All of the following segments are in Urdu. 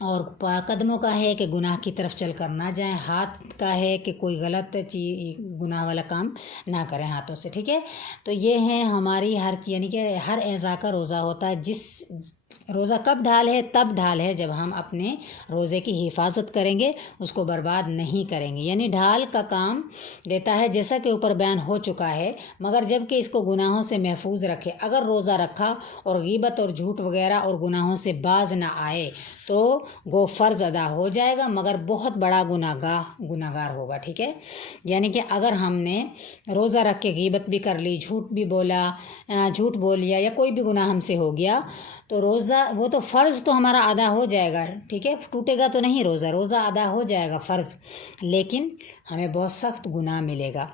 اور قدموں کا ہے کہ گناہ کی طرف چل کر نہ جائیں، ہاتھ کا ہے کہ کوئی غلط گناہ والا کام نہ کریں ہاتھوں سے، ٹھیک ہے۔ تو یہ ہیں ہماری یعنی کہ ہر اعضاء کا روزہ ہوتا ہے۔ روزہ کب ڈھال ہے؟ تب ڈھال ہے جب ہم اپنے روزے کی حفاظت کریں گے، اس کو برباد نہیں کریں گے، یعنی ڈھال کا کام دیتا ہے جیسا کہ اوپر بیان ہو چکا ہے، مگر جب کہ اس کو گناہوں سے محفوظ رکھے۔ اگر روزہ رکھا اور غیبت اور جھوٹ وغیرہ اور گناہوں سے باز نہ آئے تو وہ فرض ادا ہو جائے گا، مگر بہت بڑا گناہگار ہوگا، ٹھیک ہے۔ یعنی کہ اگر ہم نے روزہ رکھ کے غیبت بھی کر لی، جھوٹ بول لیا یا کوئی بھی گناہ ہم سے ہو گیا، تو روزہ وہ تو فرض تو ہمارا ادا ہو جائے گا، ٹھیک ہے، ٹوٹے گا تو نہیں روزہ ادا ہو جائے گا فرض، لیکن ہمیں بہت سخت گناہ ملے گا۔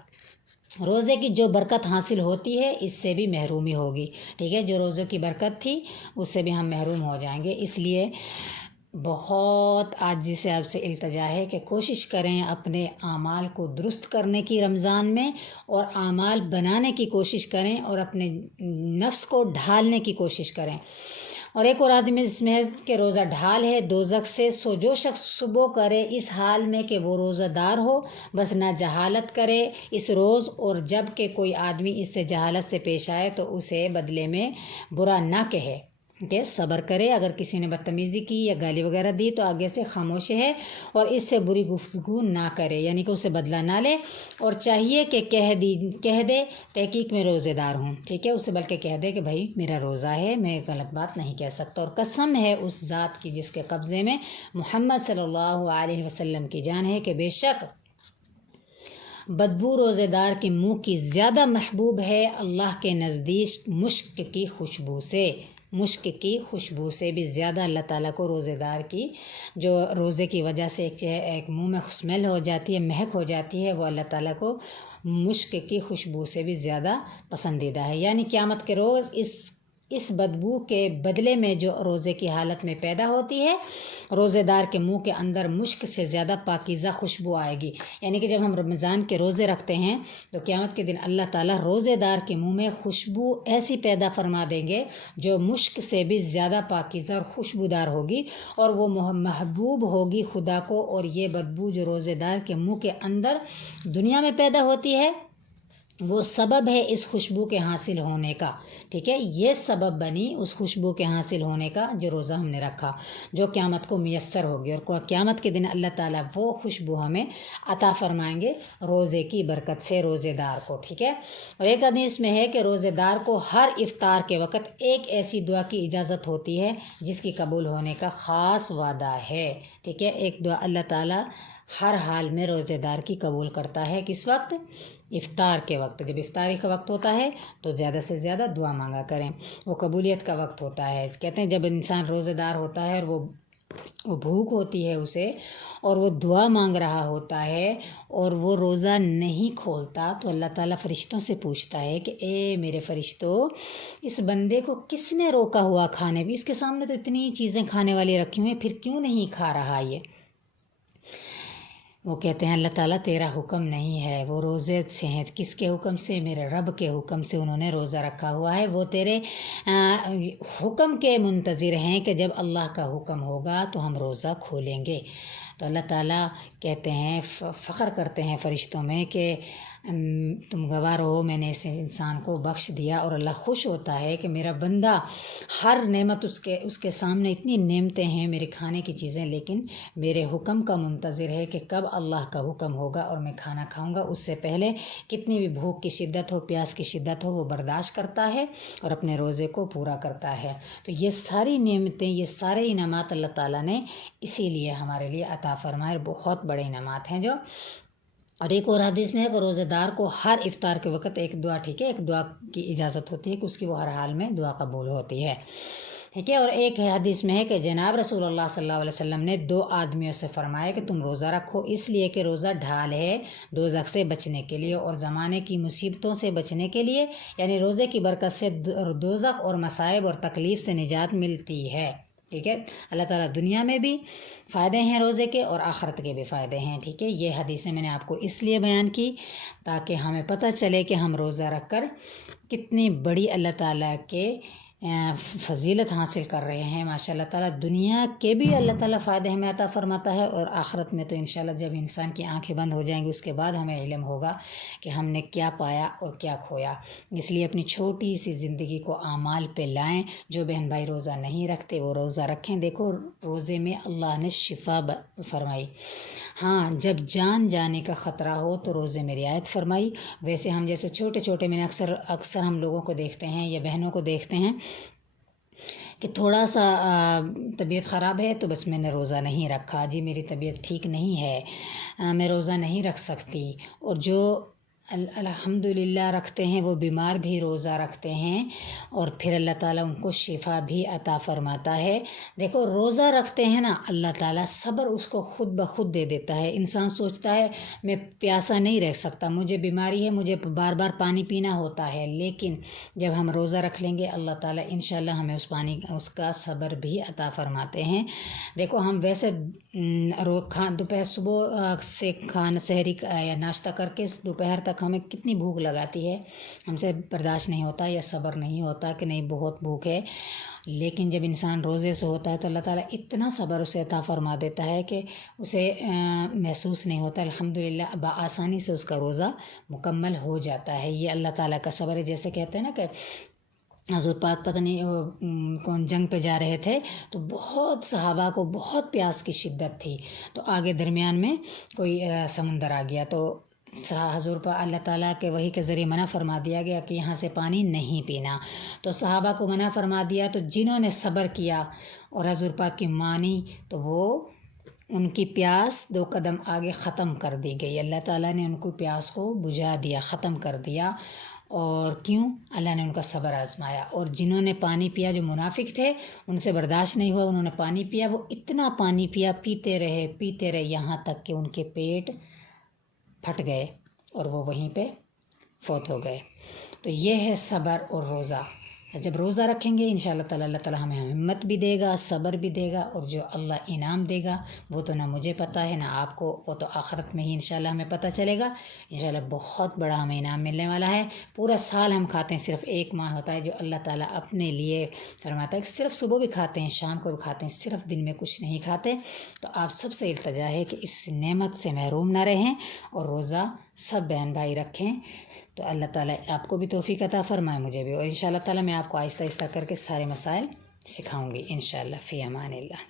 روزے کی جو برکت حاصل ہوتی ہے اس سے بھی محرومی ہوگی، ٹھیک ہے، جو روزے کی برکت تھی اس سے بھی ہم محروم ہو جائیں گے۔ اس لیے بہت عاجزی سے آپ سے التجا ہے کہ کوشش کریں اپنے اعمال کو درست کرنے کی رمضان میں، اور اعمال بنانے کی کوشش کریں اور اپنے نفس کو ڈھالنے کی کوشش کریں۔ اور ایک اور آدمی اس میں ہے کہ روزہ ڈھال ہے دوزخ سے، سو جو شخص صبح کرے اس حال میں کہ وہ روزہ دار ہو، بس نہ جہالت کرے اس روز، اور جب کہ کوئی آدمی اس سے جہالت سے پیش آئے تو اسے بدلے میں برا نہ کہے، کہ صبر کرے۔ اگر کسی نے بدتمیزی کی یا گالی وغیرہ دی تو آگے سے خاموش ہے اور اس سے بری گفتگو نہ کرے، یعنی کہ اسے بدلہ نہ لے، اور چاہیے کہ کہہ دے تحقیق میں روزے دار ہوں، ٹھیک ہے، اسے بلکہ کہہ دے کہ بھائی میرا روزہ ہے، میں غلط بات نہیں کہہ سکتا۔ اور قسم ہے اس ذات کی جس کے قبضے میں محمد صلی اللہ علیہ وسلم کی جان ہے کہ بے شک بدبو روزے دار کے منہ کی زیادہ محبوب ہے اللہ کے نزدیک مشک کی خوشبو سے بھی زیادہ اللہ تعالیٰ کو روزے دار کی جو روزے کی وجہ سے ایک منہ میں اسمیل ہو جاتی ہے، مہک ہو جاتی ہے، وہ اللہ تعالیٰ کو مشک کی خوشبو سے بھی زیادہ پسندیدہ ہے۔ یعنی قیامت کے روز اس بدبو کے بدلے میں جو روزے کی حالت میں پیدا ہوتی ہے، روزے دار کے منہ کے اندر مشک سے زیادہ پاکیزہ خوشبو آئے گی۔ یعنی کہ جب ہم رمضان کے روزے رکھتے ہیں تو قیامت کے دن اللہ تعالیٰ روزے دار کے منہ میں خوشبو ایسی پیدا فرما دیں گے جو مشک سے بھی زیادہ پاکیزہ اور خوشبودار ہوگی، اور وہ محبوب ہوگی خدا کو۔ اور یہ بدبو جو روزے دار کے منہ کے اندر دنیا میں پیدا ہوتی ہے وہ سبب ہے اس خوشبو کے حاصل ہونے کا، ٹھیک ہے، یہ سبب بنی اس خوشبو کے حاصل ہونے کا جو روزہ ہم نے رکھا، جو قیامت کو میسر ہوگی، اور قیامت کے دن اللہ تعالیٰ وہ خوشبو ہمیں عطا فرمائیں گے روزے کی برکت سے روزے دار کو، ٹھیک ہے۔ اور ایک حدیث میں ہے کہ روزے دار کو ہر افطار کے وقت ایک ایسی دعا کی اجازت ہوتی ہے جس کی قبول ہونے کا خاص وعدہ ہے، ٹھیک ہے، ایک دعا اللہ تعالیٰ ہر حال میں روزے دار کی قبول کرتا ہے۔ کس وقت؟ افطار کے وقت۔ جب افطاری کا وقت ہوتا ہے تو زیادہ سے زیادہ دعا مانگا کریں، وہ قبولیت کا وقت ہوتا ہے۔ کہتے ہیں جب انسان روزے دار ہوتا ہے اور وہ بھوک ہوتی ہے اسے، اور وہ دعا مانگ رہا ہوتا ہے اور وہ روزہ نہیں کھولتا، تو اللہ تعالیٰ فرشتوں سے پوچھتا ہے کہ اے میرے فرشتوں، اس بندے کو کس نے روکا ہوا کھانے بھی؟ اس کے سامنے تو اتنی چیزیں کھانے والی رکھی ہوئی ہیں، پھر کیوں نہیں کھا رہا یہ؟ وہ کہتے ہیں اللہ تعالیٰ تیرا حکم نہیں ہے، وہ روزے سے ہیں، کس کے حکم سے؟ میرے رب کے حکم سے انہوں نے روزہ رکھا ہوا ہے، وہ تیرے حکم کے منتظر ہیں کہ جب اللہ کا حکم ہوگا تو ہم روزہ کھولیں گے۔ تو اللہ تعالیٰ کہتے ہیں، فخر کرتے ہیں فرشتوں میں کہ تم گواہ رہو میں نے اس انسان کو بخش دیا، اور اللہ خوش ہوتا ہے کہ میرا بندہ ہر نعمت اس کے سامنے اتنی نعمتیں ہیں میرے کھانے کی چیزیں، لیکن میرے حکم کا منتظر ہے کہ کب اللہ کا حکم ہوگا اور میں کھانا کھاؤں گا۔ اس سے پہلے کتنی بھی بھوک کی شدت ہو، پیاس کی شدت ہو، وہ برداشت کرتا ہے اور اپنے روزے کو پورا کرتا ہے۔ تو یہ ساری نعمتیں، یہ سارے انعامات اللہ تعالیٰ نے اسی لیے ہمارے لیے عطا فرمائے، بہت بڑے انعامات ہیں جو۔ اور ایک اور حدیث میں ہے کہ روزے دار کو ہر افطار کے وقت ایک دعا، ٹھیک ہے، ایک دعا کی اجازت ہوتی ہے کہ اس کی وہ ہر حال میں دعا قبول ہوتی ہے، ٹھیک ہے۔ اور ایک حدیث میں ہے کہ جناب رسول اللہ صلی اللہ علیہ وسلم نے 2 آدمیوں سے فرمایا کہ تم روزہ رکھو، اس لیے کہ روزہ ڈھال ہے دوزخ سے بچنے کے لیے اور زمانے کی مصیبتوں سے بچنے کے لیے، یعنی روزے کی برکت سے دوزخ اور مصائب اور تکلیف سے نجات ملتی ہے، ٹھیک ہے۔ اللہ تعالیٰ دنیا میں بھی فائدے ہیں روزے کے اور آخرت کے بھی فائدے ہیں، ٹھیک ہے۔ یہ حدیثیں میں نے آپ کو اس لیے بیان کی تاکہ ہمیں پتہ چلے کہ ہم روزہ رکھ کر کتنی بڑی اللہ تعالیٰ کے فضیلت حاصل کر رہے ہیں ماشاء اللہ تعالیٰ. دنیا کے بھی اللہ تعالیٰ فائدے ہمیں عطا فرماتا ہے، اور آخرت میں تو انشاءاللہ جب انسان کی آنکھیں بند ہو جائیں گی اس کے بعد ہمیں علم ہوگا کہ ہم نے کیا پایا اور کیا کھویا. اس لیے اپنی چھوٹی سی زندگی کو اعمال پہ لائیں. جو بہن بھائی روزہ نہیں رکھتے وہ روزہ رکھیں. دیکھو روزے میں اللہ نے شفا فرمائی. ہاں جب جان جانے کا خطرہ ہو تو روزے میں رعایت فرمائی. ویسے ہم جیسے چھوٹے چھوٹے میں نے اکثر ہم لوگوں کو دیکھتے ہیں یا بہنوں کو دیکھتے ہیں کہ تھوڑا سا طبیعت خراب ہے تو بس میں نے روزہ نہیں رکھا، جی میری طبیعت ٹھیک نہیں ہے، میں روزہ نہیں رکھ سکتی. اور جو الحمدللہ رکھتے ہیں وہ بیمار بھی روزہ رکھتے ہیں اور پھر اللہ تعالیٰ ان کو شفا بھی عطا فرماتا ہے. دیکھو روزہ رکھتے ہیں نا اللہ تعالیٰ صبر اس کو خود بخود دے دیتا ہے. انسان سوچتا ہے میں پیاسا نہیں رہ سکتا، مجھے بیماری ہے، مجھے بار بار پانی پینا ہوتا ہے، لیکن جب ہم روزہ رکھ لیں گے اللہ تعالیٰ انشاءاللہ ہمیں اس کا صبر بھی عطا فرماتے ہیں. دیکھو ہم ویسے دوپہر صبح سے کھانا سحری یا ناشتہ کر کے دوپہر تک ہمیں کتنی بھوک لگاتی ہے، ہم سے برداشت نہیں ہوتا یا صبر نہیں ہوتا کہ نہیں بہت بھوک ہے. لیکن جب انسان روزے سے ہوتا ہے تو اللہ تعالیٰ اتنا صبر اسے عطا فرما دیتا ہے کہ اسے محسوس نہیں ہوتا. الحمدللہ بآسانی سے اس کا روزہ مکمل ہو جاتا ہے. یہ اللہ تعالیٰ کا صبر ہے. جیسے کہتے ہیں نا کہ حضور پاک پتہ نہیں کون جنگ پہ جا رہے تھے تو بہت صحابہ کو بہت پیاس کی شدت تھی، تو آگے درمیان میں کوئی سمندر آ گیا تو حضور پاک اللہ تعالیٰ کے وحی کے ذریعے منع فرما دیا گیا کہ یہاں سے پانی نہیں پینا. تو صحابہ کو منع فرما دیا، تو جنہوں نے صبر کیا اور حضور پاک کی مانی تو وہ ان کی پیاس 2 قدم آگے ختم کر دی گئی. اللہ تعالیٰ نے ان کو پیاس کو بجھا دیا، ختم کر دیا. اور کیوں؟ اللہ نے ان کا صبر آزمایا. اور جنہوں نے پانی پیا جو منافق تھے ان سے برداشت نہیں ہوا، انہوں نے پانی پیا، وہ اتنا پانی پیا، پیتے رہے یہاں تک کہ ان کے پیٹ پھٹ گئے اور وہ وہیں پہ فوت ہو گئے. تو یہ ہے صبر اور روزہ. جب روزہ رکھیں گے انشاءاللہ تعالیٰ اللہ تعالیٰ ہمیں ہمت بھی دے گا، صبر بھی دے گا، اور جو اللہ انعام دے گا وہ تو نہ مجھے پتہ ہے نہ آپ کو، وہ تو آخرت میں ہی انشاءاللہ ہمیں پتہ چلے گا. انشاءاللہ بہت بڑا ہمیں انعام ملنے والا ہے. پورا سال ہم کھاتے ہیں، صرف 1 ماہ ہوتا ہے جو اللہ تعالیٰ اپنے لیے فرماتا ہے کہ صرف صبح بھی کھاتے ہیں، شام کو بھی کھاتے ہیں، صرف دن میں کچھ نہیں کھاتے. تو آپ سب سے التجا ہے کہ اس نعمت سے محروم نہ رہیں اور روزہ سب بہن بھائی رکھیں. تو اللہ تعالیٰ آپ کو بھی توفیق عطا فرمائے، مجھے بھی. اور انشاءاللہ تعالیٰ میں آپ کو آہستہ آہستہ کر کے سارے مسائل سکھاؤں گی انشاءاللہ. فی امان اللہ.